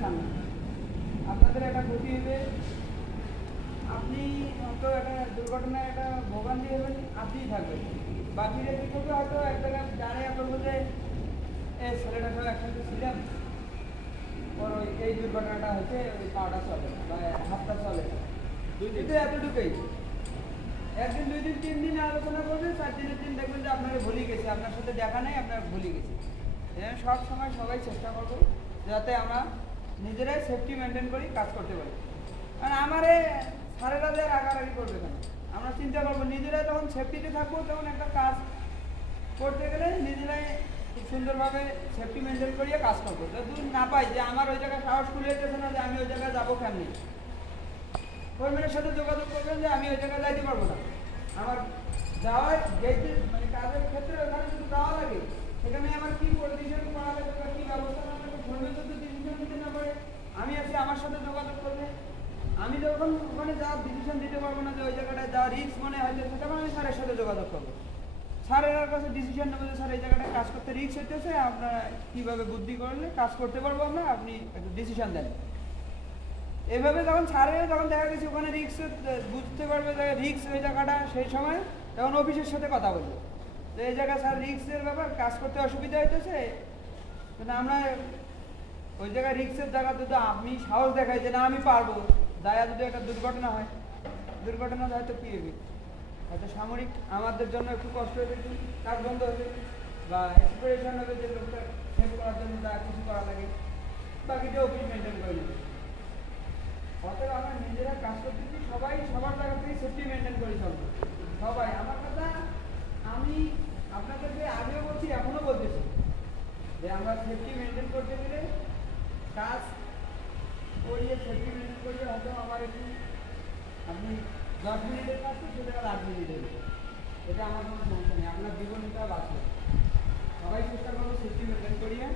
চান না। আপনাদের একটা ক্ষতি হবে, আপনি হয়তো একটা দুর্ঘটনায় একটা ভোগান্তি হবেন, আপনিই থাকবেন। বাকিরা কী করবে, হয়তো এক জায়গায় দাঁড়িয়ে করবো যে এই ছেলেটার সঙ্গে একসাথে ছিলাম, ওর ওই এই দুর্ঘটনাটা হচ্ছে, ওই পাটা চলে বা হাতটা চলে, কিন্তু এতটুকুই। একদিন, 2 দিন, 3 দিন আলোচনা করবেন, 4 দিনের দিন দেখবেন যে আপনারা ভুলে গেছে, আপনার সাথে দেখা নেই, আপনার ভুলে গেছে। সব সময় সবাই চেষ্টা করবো যাতে আমরা নিজেরাই সেফটি মেনটেন করি, কাজ করতে পারি। কারণ আমারে সারেরা যে রাগারাগি করবে কেন, আমরা চিন্তা করবো নিজেরাই যখন সেফটিতে থাকবো, তখন একটা কাজ করতে গেলে নিজেরাই খুব সুন্দরভাবে সেফটি মেনটেন করিয়ে কাজ করবো। যদি না পাই যে আমার ওই জায়গায় সাহস খুলে যেতেছে না, যে আমি ওই জায়গায় যাবো কেমনি, কর্মীদের সাথে যোগাযোগ করবেন যে আমি ওই জায়গায় যাইতে পারবো না, আমার যাওয়ার যেতে মানে কাজের ক্ষেত্রে ওখানে যদি যাওয়া লাগে, সেখানে আমার কী ডিসিশন করা লাগবে বা কী ব্যবস্থা নেওয়া লাগবে, কর্মী যদি ডিসিশন নিতে না পারে, আমি আছি, আমার সাথে যোগাযোগ করবে। আমি যখন ওখানে যাওয়ার ডিসিশন দিতে পারবো না, যে ওই জায়গাটায় যাওয়ার রিস্ক মনে হয়েছে, তখন আমি স্যারের সাথে যোগাযোগ করবো। স্যারের কাছে ডিসিশন নেবো যে স্যার এই জায়গাটায় কাজ করতে রিস্ক হইতেছে, আপনারা কীভাবে বুদ্ধি করলে কাজ করতে পারবো আমরা, আপনি একটু ডিসিশন দেন। এভাবে যখন ছাড়ে, যখন দেখা গেছে ওখানে রিক্স বুঝতে পারবে যে রিক্স ওই জায়গাটা, সেই সময় তখন অফিসের সাথে কথা বলবো যে এই জায়গায় স্যার রিক্সের ব্যাপার, কাজ করতে অসুবিধা হইতেছে, কিন্তু আমরা ওই জায়গায় রিক্সের জায়গা যদি আপনি সাহস দেখাই যে না আমি পারবো, দায়া যদি একটা দুর্ঘটনা হয়, দুর্ঘটনা হয়তো কী হবে, হয়তো সামরিক আমাদের জন্য একটু কষ্ট হবে, কাজ বন্ধ হবে বা এক্সপিরেশন হবে, যে লোকটা সেভ করার জন্য যা কিছু করা লাগে, বাকিটা অফিস মেনটেন করে নেবে। অতএব আমরা নিজেরা কাজ করতেছি, সবাই সবার জায়গা থেকে সেফটি মেনটেন করে চলবো। সবাই আমার কথা আমি আপনাদেরকে আগেও বলছি, এখনও বলতেছি যে আমরা সেফটি মেনটেন করতে গেলে কাজ করিয়ে সেফটি মেনটেন করিয়ে হয়তো আমার একটু আপনি 10 মিনিটের কাজ তো সেটা 8 মিনিটে দেবে, এটা আমার কোনো সমস্যা নেই, আপনার জীবনটা বাঁচবে। সবাই চেষ্টা করবো সেফটি মেনটেন করিয়ে